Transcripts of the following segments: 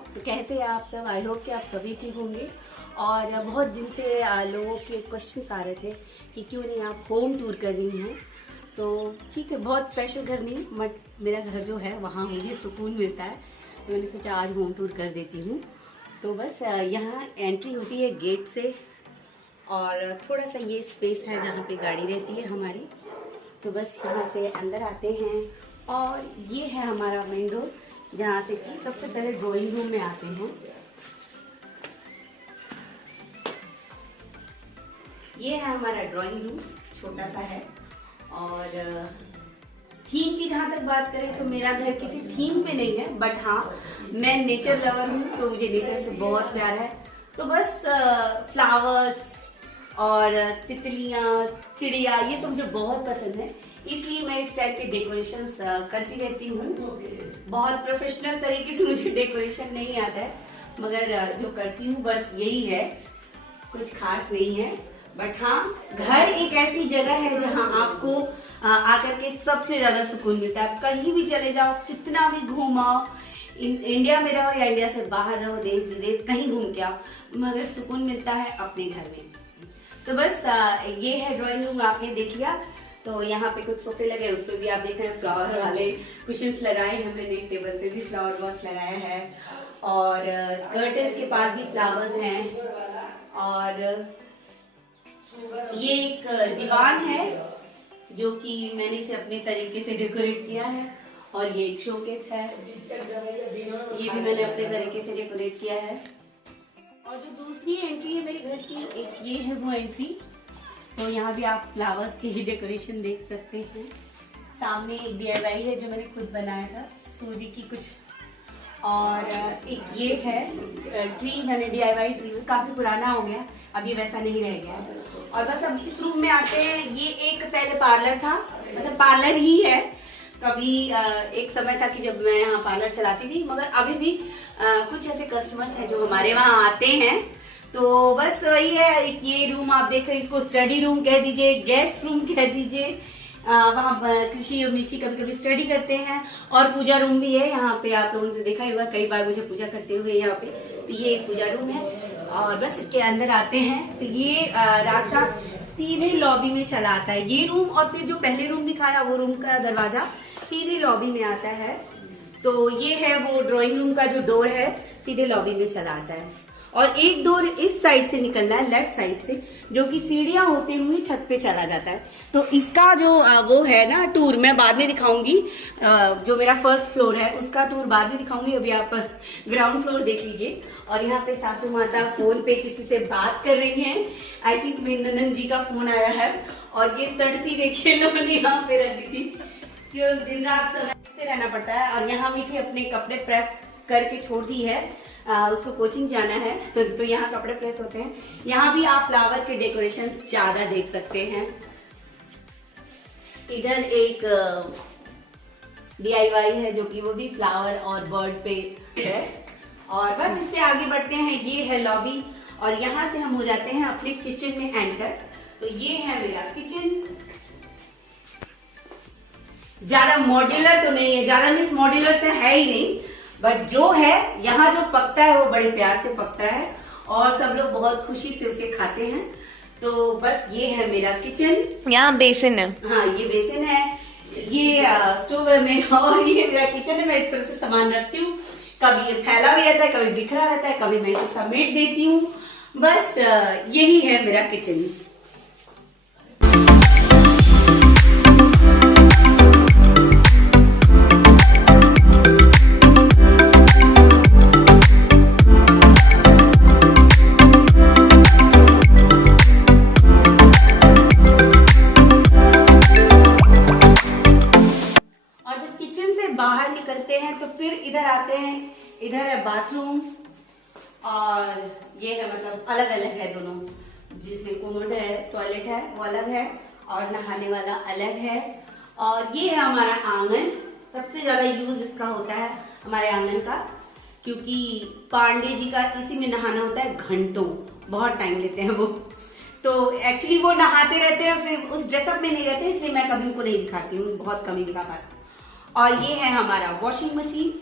Blog. तो कैसे हैं आप सब? आई होप कि आप सभी ठीक होंगे। और बहुत दिन से लोगों के क्वेश्चंस आ रहे थे कि क्यों नहीं आप होम टूर कर रही हैं। तो ठीक है, बहुत स्पेशल घर नहीं बट मेरा घर जो है वहाँ मुझे सुकून मिलता है, तो मैंने सोचा आज होम टूर कर देती हूँ। तो बस यहाँ एंट्री होती है गेट से और थोड़ा सा ये स्पेस है जहाँ पे गाड़ी रहती है हमारी। तो बस यहाँ से अंदर आते हैं और ये है हमारा विंडो जहाँ से कि सबसे पहले ड्राइंग रूम में आते हैं। ये है हमारा ड्राइंग रूम, छोटा सा है। और थीम की जहाँ तक बात करें तो मेरा घर किसी थीम पे नहीं है, बट हाँ मैं नेचर लवर हूँ, तो मुझे नेचर से बहुत प्यार है। तो बस फ्लावर्स और तितलियाँ, चिड़िया, ये सब मुझे बहुत पसंद है, इसलिए मैं इस टाइप के डेकोरेशंस करती रहती हूँ। बहुत प्रोफेशनल तरीके से मुझे डेकोरेशन नहीं आता है, मगर जो करती हूँ बस यही है, कुछ खास नहीं है। बट हाँ, घर एक ऐसी जगह है जहाँ आपको आकर के सबसे ज्यादा सुकून मिलता है। आप कहीं भी चले जाओ, कितना भी घूमाओ, इंडिया में रहो या इंडिया से बाहर रहो, देश विदेश कहीं घूम के आओ, मगर सुकून मिलता है अपने घर में। तो बस ये है ड्राइंग रूम, आपने देख लिया। तो यहाँ पे कुछ सोफे लगे, उस पर भी आप देख रहे हैं फ्लावर वाले कुशन्स लगाए हैं मैंने, टेबल पे भी फ्लावर वॉस लगाया है और कर्टन्स के पास भी फ्लावर्स हैं। और ये एक दीवान है जो कि मैंने इसे अपने तरीके से डेकोरेट किया है। और ये एक शोकेस है, ये भी मैंने अपने तरीके से डेकोरेट किया है। और जो दूसरी एंट्री है मेरे घर की, एक ये है वो एंट्री। तो यहाँ भी आप फ्लावर्स की ही डेकोरेशन देख सकते हैं। सामने एक DIY है जो मैंने खुद बनाया था, सूर्य की कुछ। और एक ये है ट्री, मैंने DIY ट्री, काफी पुराना हो गया, अब ये वैसा नहीं रह गया है। और बस अब इस रूम में आते हैं। ये एक पहले पार्लर था, मतलब पार्लर ही है। कभी एक समय था कि जब मैं यहाँ पार्लर चलाती थी, मगर अभी भी कुछ ऐसे कस्टमर्स हैं जो हमारे वहाँ आते हैं। तो बस वही है, एक ये रूम आप देख रहे हैं, इसको स्टडी रूम कह दीजिए, गेस्ट रूम कह दीजिए। वहाँ कृषि और मिर्ची कभी कभी स्टडी करते हैं। और पूजा रूम भी है यहाँ पे, आप लोगों ने देखा होगा कई बार मुझे पूजा करते हुए यहाँ पे। तो ये एक पूजा रूम है और बस इसके अंदर आते हैं तो ये रास्ता सीधे लॉबी में चला आता है। ये रूम और फिर जो पहले रूम दिखाया वो रूम का दरवाजा सीधे लॉबी में आता है। तो ये है वो ड्राइंग रूम का जो डोर है, सीधे लॉबी में चला आता है। और एक डोर इस साइड से निकलना है, लेफ्ट साइड से, जो कि सीढ़ियां होते हुए छत पे चला जाता है। तो इसका जो वो है ना टूर, मैं बाद में दिखाऊंगी। जो मेरा फर्स्ट फ्लोर है उसका टूर बाद में दिखाऊंगी, अभी आप ग्राउंड फ्लोर देख लीजिए। और यहाँ पे सासू माता फोन पे किसी से बात कर रही हैं। आई थिंक मेरी ननद जी का फोन आया है। और ये सड़सी देखिए लोगों ने यहाँ पे रख दी थी, जो दिन रात समझते रहना पड़ता है। और यहाँ मीठी अपने कपड़े प्रेस करके छोड़ दी है, उसको कोचिंग जाना है तो यहाँ कपड़े प्रेस होते हैं। यहाँ भी आप फ्लावर के डेकोरेशन ज्यादा देख सकते हैं। इधर एक DIY है जो कि वो भी फ्लावर और बर्ड पे है। और बस इससे आगे बढ़ते हैं, ये है लॉबी और यहाँ से हम हो जाते हैं अपने किचन में एंटर। तो ये है मेरा किचन। ज्यादा मॉड्यूलर तो नहीं है, ज्यादा मीन्स मॉड्यूलर तो है ही नहीं, बट जो है यहाँ जो पकता है वो बड़े प्यार से पकता है और सब लोग बहुत खुशी से उसे खाते हैं। तो बस ये है मेरा किचन। यहाँ बेसिन है, हाँ ये बेसिन है, ये स्टोव है मेरा और ये मेरा किचन है। मैं इस तरह से सामान रखती हूँ, कभी ये फैला भी रहता है, कभी बिखरा रहता है, कभी मैं इसे समेट देती हूँ। बस यही है मेरा किचन। बाहर निकलते हैं तो फिर इधर आते हैं, इधर है बाथरूम और ये है, मतलब अलग अलग है दोनों, जिसमें कोमोड है, टॉयलेट है वो अलग है और नहाने वाला अलग है। और ये है हमारा आंगन। सबसे ज्यादा यूज इसका होता है हमारे आंगन का, क्योंकि पांडे जी का इसी में नहाना होता है, घंटों, बहुत टाइम लेते हैं वो। तो एक्चुअली वो नहाते रहते हैं, फिर उस ड्रेसअप में नहीं रहते, इसलिए मैं कभी उनको नहीं दिखाती हूँ, बहुत कम ही दिखा पाती। और ये है हमारा वॉशिंग मशीन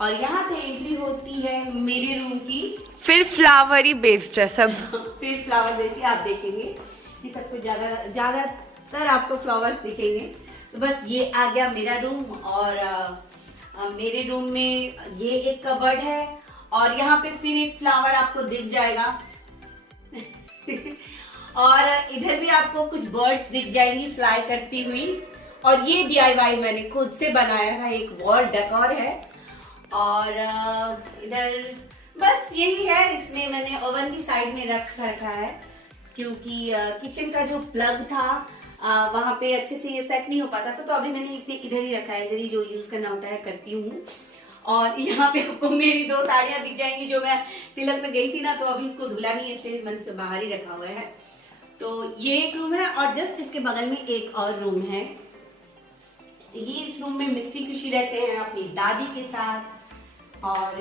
और यहाँ से एंट्री होती है मेरे रूम की। फिर फ्लावर ही बेस्ड है सब। फिर फ्लावर बेस्ड आप देखेंगे कि सबको ज्यादातर आपको फ्लावर्स दिखेंगे। तो बस ये आ गया मेरा रूम, और मेरे रूम में ये एक कबर्ड है, और यहाँ पे फिर एक फ्लावर आपको दिख जाएगा। और इधर भी आपको कुछ बर्ड्स दिख जाएंगी फ्लाई करती हुई। और ये DIY मैंने खुद से बनाया है, एक वॉल डेकोर है। और इधर बस यही है। इसमें मैंने ओवन भी साइड में रखा है, क्योंकि किचन का जो प्लग था वहां पे अच्छे से ये सेट नहीं हो पाता था, तो अभी मैंने इसे इधर ही रखा है। इधर ही जो यूज करना होता है करती हूँ। और यहाँ पे आपको मेरी 2 साड़ियां दिख जाएंगी जो मैं तिलक में गई थी ना, तो अभी उसको धुला नहीं है, इसलिए मैंने उसे बाहर ही रखा हुआ है। तो ये एक रूम है, और जस्ट इसके बगल में एक और रूम है। ये इस रूम में मिस्टी कृषि रहते हैं अपनी दादी के साथ। और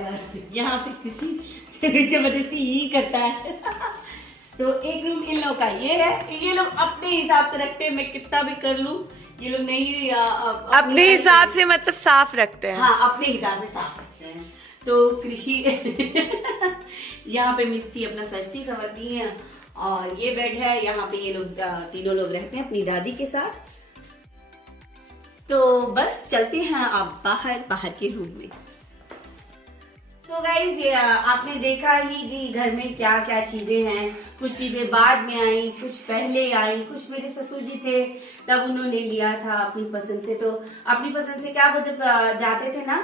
यहाँ पे कृषि जबरदस्ती ही करता है। तो एक रूम इन लोग का ये है। ये लोग अपने हिसाब से रखते हैं, मैं कितना भी कर लूं ये लोग नहीं अपने हिसाब से मतलब साफ रखते हैं। हाँ, अपने हिसाब से साफ रखते हैं। तो कृषि यहाँ पे मिस्टी अपना सजती संवरती है। और ये बेड है, यहाँ पे ये लोग तीनों लोग रहते हैं अपनी दादी के साथ। तो बस चलते हैं आप बाहर के रूम में। तो गाइज ये आपने देखा ही कि घर में क्या क्या चीजें हैं। कुछ चीजें बाद में आई, कुछ पहले आई, कुछ मेरे ससुर जी थे तब उन्होंने लिया था अपनी पसंद से। तो अपनी पसंद से क्या, वो जब जाते थे ना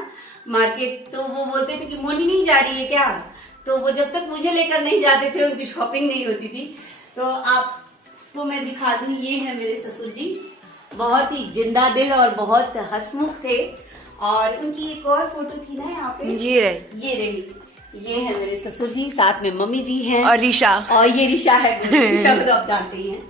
मार्केट, तो वो बोलते थे कि मोनी नहीं जा रही है क्या, तो वो जब तक मुझे लेकर नहीं जाते थे उनकी शॉपिंग नहीं होती थी। तो आपको मैं दिखा दूं, ये है मेरे ससुर जी, बहुत ही जिंदा दिल और बहुत हंसमुख थे। और उनकी एक और फोटो थी ना यहाँ पे, ये रही। ये है मेरे ससुर जी, साथ में मम्मी जी हैं और ऋषा। और ये ऋषा है, ऋषा को तो आप जानते ही हैं।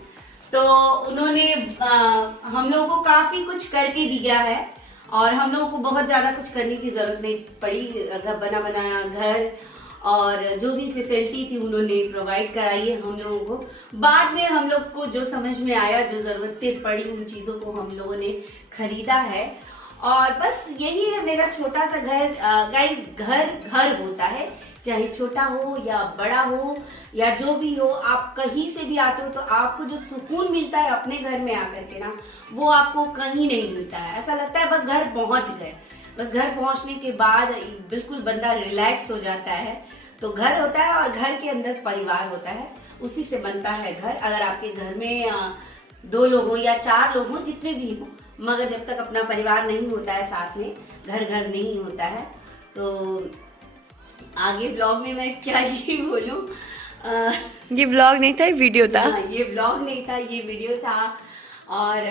तो उन्होंने हम लोगों को काफी कुछ करके दिया है, और हम लोगों को बहुत ज्यादा कुछ करने की जरूरत नहीं पड़ी। बना बनाया घर और जो भी फैसिलिटी थी उन्होंने प्रोवाइड कराई है हम लोगों को। बाद में हम लोग को जो समझ में आया, जो जरूरतें पड़ी, उन चीजों को हम लोगों ने खरीदा है। और बस यही है मेरा छोटा सा घर। गाइस, घर होता है, चाहे छोटा हो या बड़ा हो या जो भी हो। आप कहीं से भी आते हो तो आपको जो सुकून मिलता है अपने घर में आकर के ना, वो आपको कहीं नहीं मिलता है। ऐसा लगता है बस घर पहुंच गए। बस घर पहुंचने के बाद बिल्कुल बंदा रिलैक्स हो जाता है। तो घर होता है, और घर के अंदर परिवार होता है, उसी से बनता है घर। अगर आपके घर में 2 लोग हो या 4 लोग हो, जितने भी हो, मगर जब तक अपना परिवार नहीं होता है साथ में, घर नहीं होता है। तो आगे ब्लॉग में मैं क्या ही बोलूं। ये ब्लॉग नहीं था, ये वीडियो था। ये ब्लॉग नहीं था, ये वीडियो था। और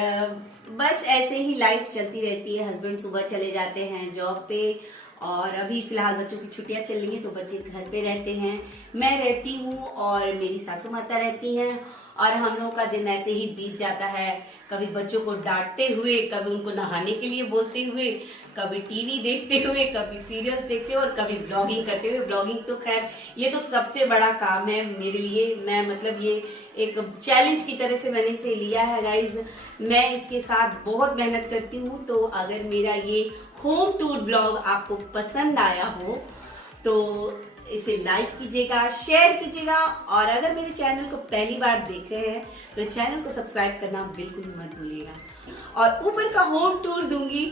बस ऐसे ही लाइफ चलती रहती है। हस्बैंड सुबह चले जाते हैं जॉब पे, और अभी फिलहाल बच्चों की छुट्टियां चल रही हैं तो बच्चे घर पे रहते हैं। मैं रहती हूँ और मेरी सासू माता रहती हैं, और हम लोगों का दिन ऐसे ही बीत जाता है। कभी बच्चों को डांटते हुए, कभी उनको नहाने के लिए बोलते हुए, कभी टीवी देखते हुए, कभी सीरियल्स देखते हुए, और कभी ब्लॉगिंग करते हुए। ब्लॉगिंग तो खैर ये तो सबसे बड़ा काम है मेरे लिए। मैं मतलब ये एक चैलेंज की तरह से मैंने इसे लिया है गाइज। मैं इसके साथ बहुत मेहनत करती हूँ। तो अगर मेरा ये होम टूर ब्लॉग आपको पसंद आया हो तो इसे लाइक कीजिएगा, शेयर कीजिएगा, और अगर मेरे चैनल को पहली बार देख रहे हैं तो चैनल को सब्सक्राइब करना बिल्कुल मत भूलिएगा। और ऊपर का होम टूर दूंगी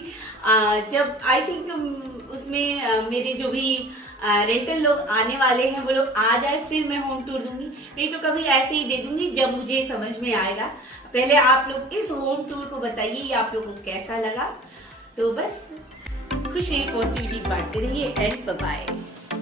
जब आई थिंक उसमें मेरे जो भी रेंटल लोग आने वाले हैं वो लोग आ जाए, फिर मैं होम टूर दूंगी। नहीं तो कभी ऐसे ही दे दूंगी जब मुझे समझ में आएगा। पहले आप लोग इस होम टूर को बताइए आप लोगों को कैसा लगा। तो बस खुशी पॉजिटिविटी बांटते रहिए एंड बाय।